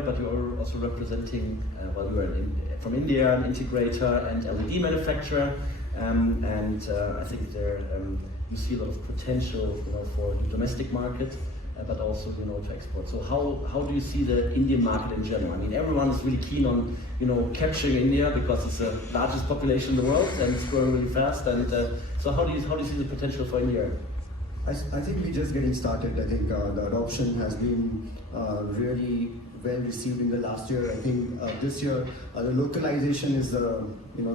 India, but you are also representing, well, you are from India, an integrator and LED manufacturer, and I think there you see a lot of potential, for the domestic market, but also, to export. So how do you see the Indian market in general? I mean, everyone is really keen on, capturing India because it's the largest population in the world and it's growing really fast. And so how do you see the potential for India? I think we're just getting started. I think the adoption has been really well received in the last year. I think this year the localization is the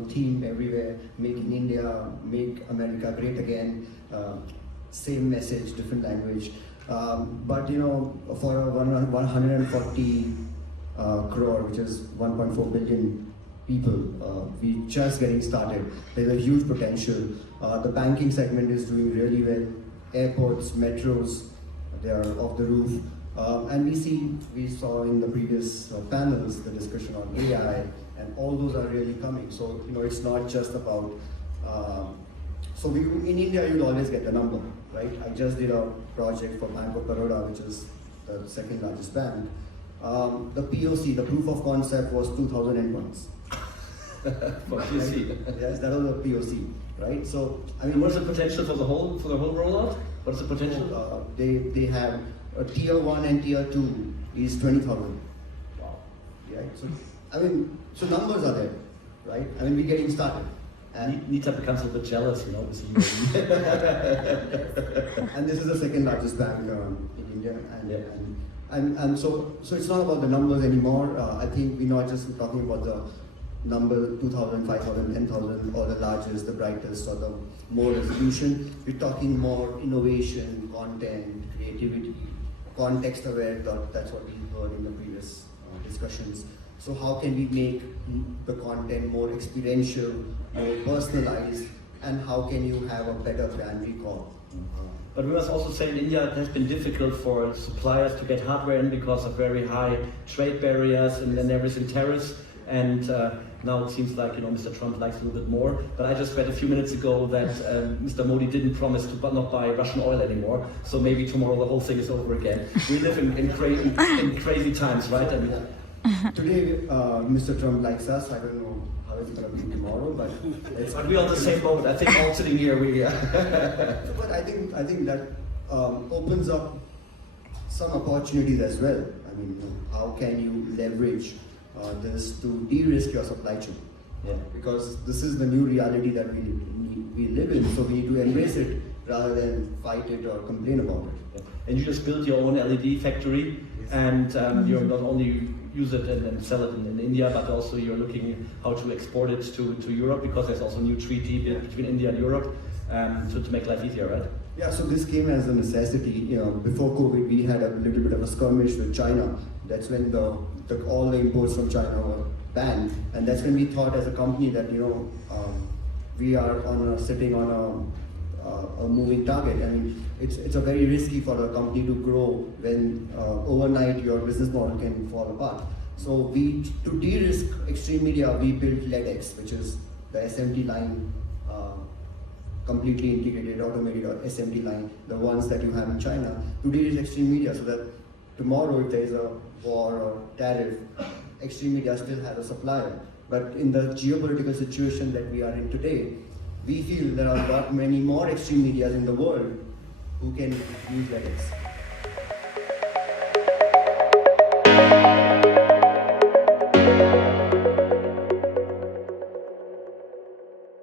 theme everywhere. Make in India, make America great again. Same message, different language. But for a 140 crore, which is 1.4 billion people, we're just getting started. There's a huge potential. The banking segment is doing really well. Airports, metros, they are off the roof. And we saw in the previous panels the discussion on AI, and all those are really coming. So it's not just about. In India, you'll always get the number, right? I just did a project for Bank of Baroda, which is the second largest bank. The POC, the proof of concept, was 2,000 endpoints. For POC. Yes, that was a POC, right? So I mean, what's the potential for the whole rollout? What's the potential? They have a tier 1 and tier 2 is 20,000. Wow. Yeah. So I mean, so numbers are there, right? I mean, we're getting started. And Nita becomes a bit jealous, with And this is the second largest bank in India, and so it's not about the numbers anymore. I think we're not just talking about the number 2,000, 5,000, 10,000, or the largest, the brightest, or the more resolution. We're talking more innovation, content, creativity, context aware. That's what we heard in the previous discussions. So how can we make the content more experiential, more personalized, and how can you have a better brand recall? But we must also say in India it has been difficult for suppliers to get hardware in because of very high trade barriers and everything tariffs. And now it seems like Mr. Trump likes a little bit more. But I just read a few minutes ago that Mr. Modi didn't promise to not buy Russian oil anymore. So maybe tomorrow the whole thing is over again. We live in crazy times, right? I mean, today, Mr. Trump likes us. I don't know how it's going to be tomorrow, but we're on the same boat. I think all sitting here, But I think that opens up some opportunities as well. I mean, how can you leverage this to de-risk your supply chain? Yeah. Because this is the new reality that we live in. So we need to embrace it rather than fight it or complain about it. Yeah. And you just built your own LED factory, and you're not only use it and sell it in India, but also you're looking how to export it to Europe, because there's also a new treaty between India and Europe to make life easier, right? Yeah, so this came as a necessity. Before COVID, we had a little bit of a skirmish with China. That's when all the imports from China were banned, and that's when we thought as a company that we are sitting on a moving target. I mean, it's a very risky for a company to grow when overnight your business model can fall apart. So to de-risk Xtreme Media, we built LEDX, which is the SMT line, completely integrated, automated SMT line, the ones that you have in China, to de-risk Xtreme Media, so that tomorrow if there is a war or tariff, Xtreme Media still has a supplier. But in the geopolitical situation that we are in today, we feel there are many more Xtreme Medias in the world who can use LEDX.